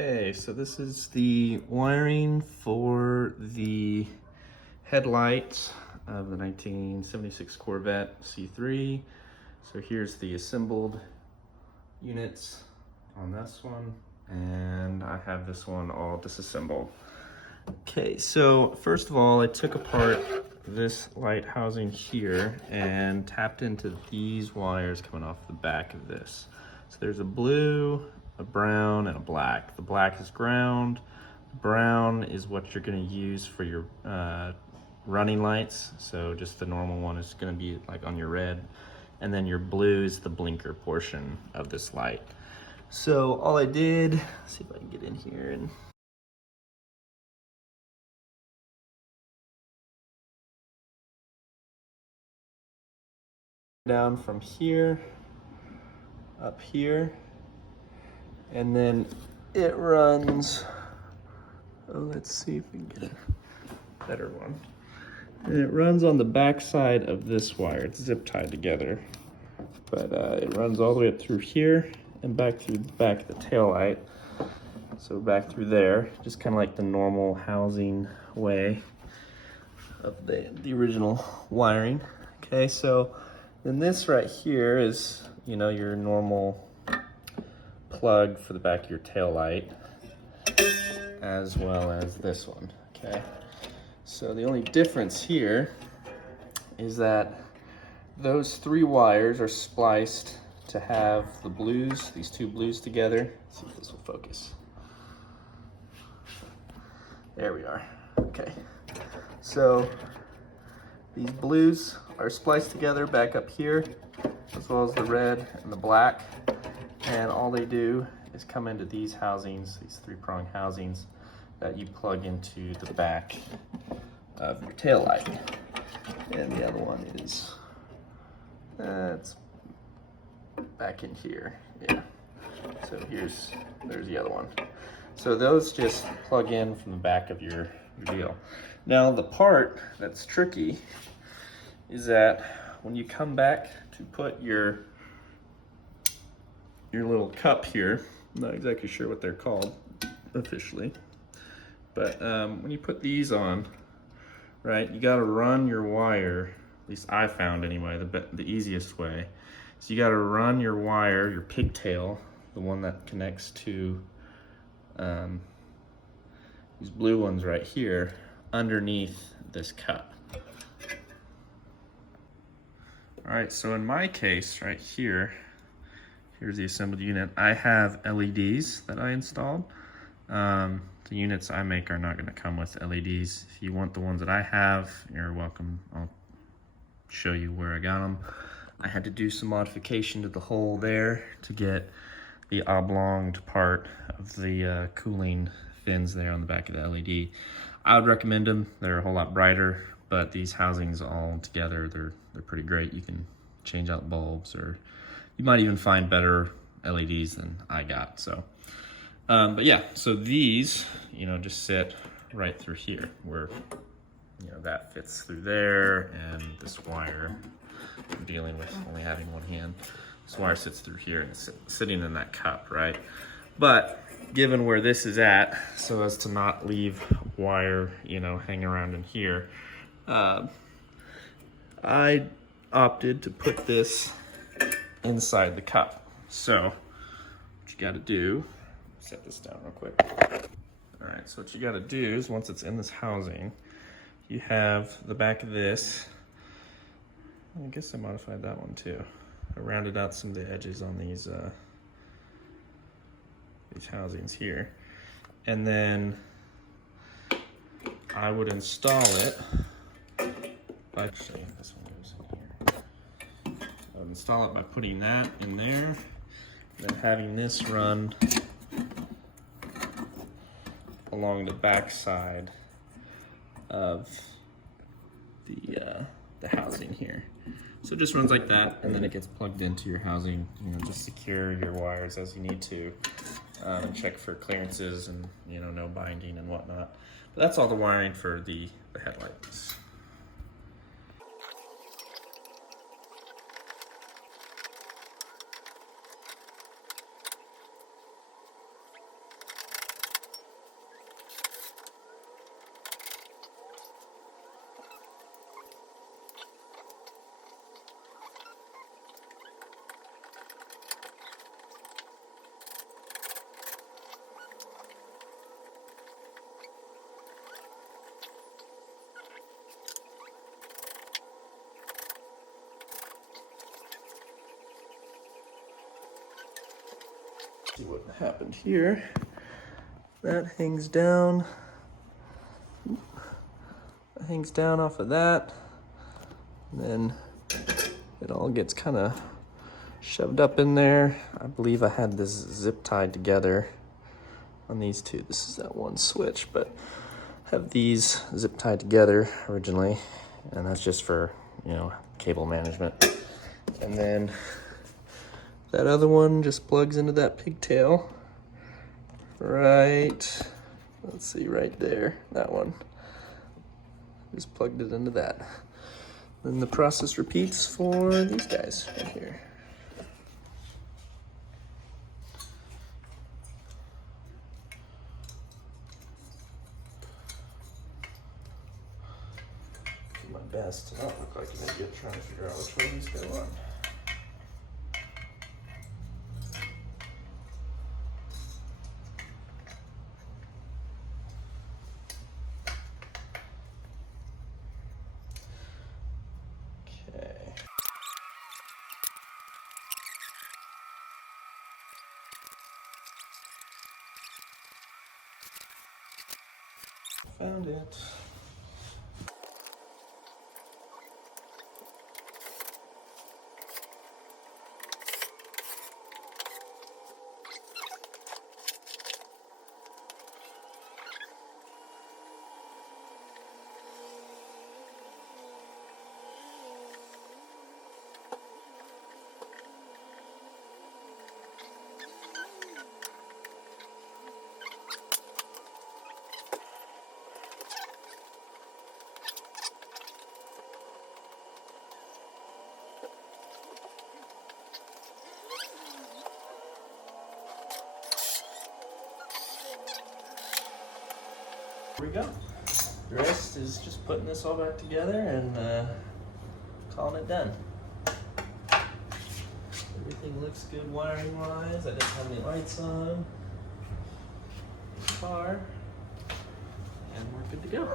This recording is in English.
Okay, so this is the wiring for the headlight of the 1976 Corvette C3. So here's the assembled units on this one, and I have this one all disassembled. Okay, so first of all, I took apart this light housing here and tapped into these wires coming off the back of this. So there's a blue, a brown, and a black. The black is ground. The brown is what you're gonna use for your running lights. So just the normal one is gonna be like on your red. And then your blue is the blinker portion of this light. So all I did, let's see if I can get in here and down from here up here, and then it runs, oh, let's see if we can get a better one. And it runs on the back side of this wire. It's zip tied together, but it runs all the way up through here and back through the back of the tail light. So back through there, just kind of like the normal housing way of the original wiring. Okay, so then this right here is, you know, your normal plug for the back of your tail light, as well as this one. Okay, so the only difference here is that those three wires are spliced to have the blues, these two blues together. Let's see if this will focus. There we are. Okay, so these blues are spliced together back up here, as well as the red and the black. And all they do is come into these housings, these three-prong housings that you plug into the back of your tail light. And the other one is, it's back in here, yeah. So there's the other one. So those just plug in from the back of your deal. Now the part that's tricky is that when you come back to put your little cup here, I'm not exactly sure what they're called officially, but when you put these on, right, you gotta run your wire, at least I found anyway, the easiest way. So you gotta run your wire, your pigtail, the one that connects to these blue ones right here, underneath this cup. All right, so in my case right here, here's the assembled unit. I have LEDs that I installed. The units I make are not gonna come with LEDs. If you want the ones that I have, you're welcome. I'll show you where I got them. I had to do some modification to the hole there to get the oblonged part of the cooling fins there on the back of the LED. I would recommend them. They're a whole lot brighter, but these housings all together, they're pretty great. You can change out bulbs, or you might even find better LEDs than I got. So, but yeah, so these, you know, just sit right through here where, you know, that fits through there, and this wire, I'm dealing with only having one hand. This wire sits through here and it's sitting in that cup, right? But given where this is at, so as to not leave wire, you know, hanging around in here, I opted to put this inside the cup. So what you gotta do, set this down real quick. All right, so what you gotta do is once it's in this housing, you have the back of this. I guess I modified that one too. I rounded out some of the edges on these housings here. And then I would install it by, actually, this one goes in here. I would install it by putting that in there, and then having this run along the back side of the housing here. So it just runs like that, and then it gets plugged into your housing. You know, just secure your wires as you need to, and check for clearances and, you know, no binding and whatnot. But that's all the wiring for the headlights. what happened here. That hangs down. That hangs down off of that. And then it all gets kind of shoved up in there. I believe I had this zip tied together on these two. This is that one switch, but I have these zip tied together originally, and that's just for, you know, cable management. And then that other one just plugs into that pigtail. Right, let's see, right there, that one. Just plugged it into that. Then the process repeats for these guys right here. Do my best to not look like an idiot trying to figure out which way these go on. Found it. Here we go. The rest is just putting this all back together and calling it done. Everything looks good wiring wise. I didn't have any lights on the car, and we're good to go.